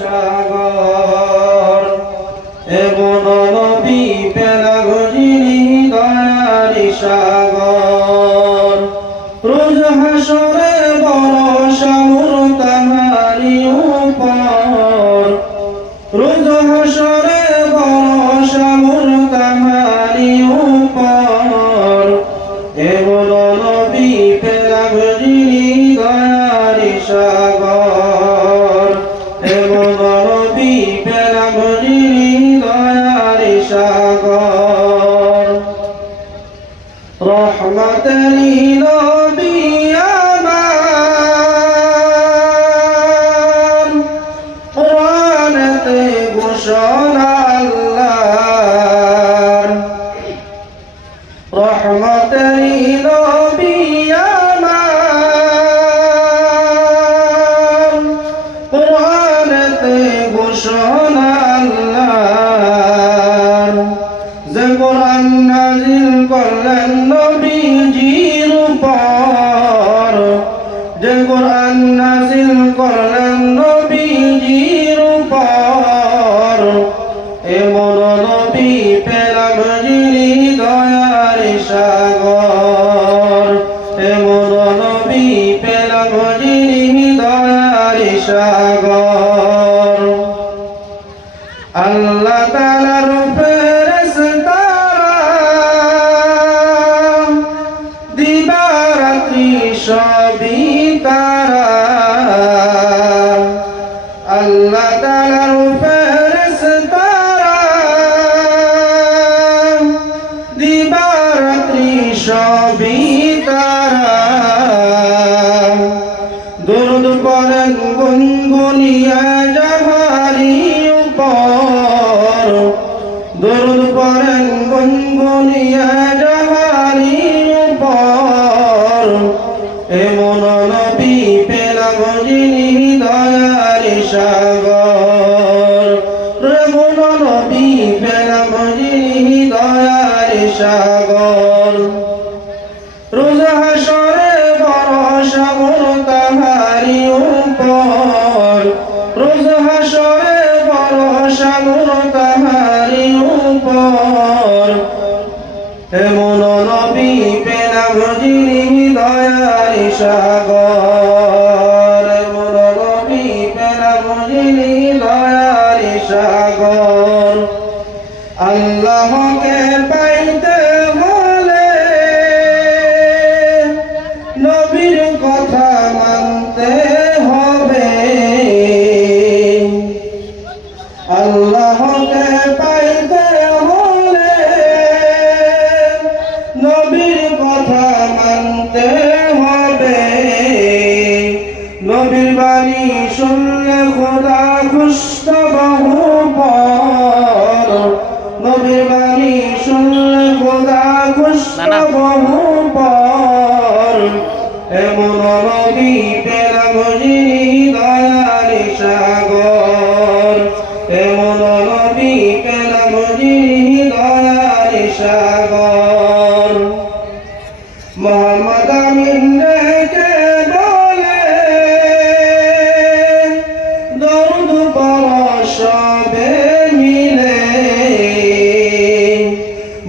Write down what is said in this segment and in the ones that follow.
সাগর, এমন নবী পেলাম যিনি দয়ারি সাগর। রোজ হাসরে বড় সামুর তাহারি উপর। রোজ হাসরে বড় সামুর তাহারি উপর। এমন সাগর। নবী আমার কোরআনেতে ঘোষণা আল্লাহর। রহমতেরি নবী আমার ঘোষণা সাগর এমন নবী যিনি দয়ারি সাগর। রোজ হাসরে বড় সাগর তাহারি উপর। রোজ হাসরে বড় সাগর তাহারি উপর। এমন নবী যিনি সাগর। খুষ্ট বহু পর নবীর বাণী শুনলে খোদা খুষ্ট বহু পর এমন নবী পেলাম যিনি যিনি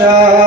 chão.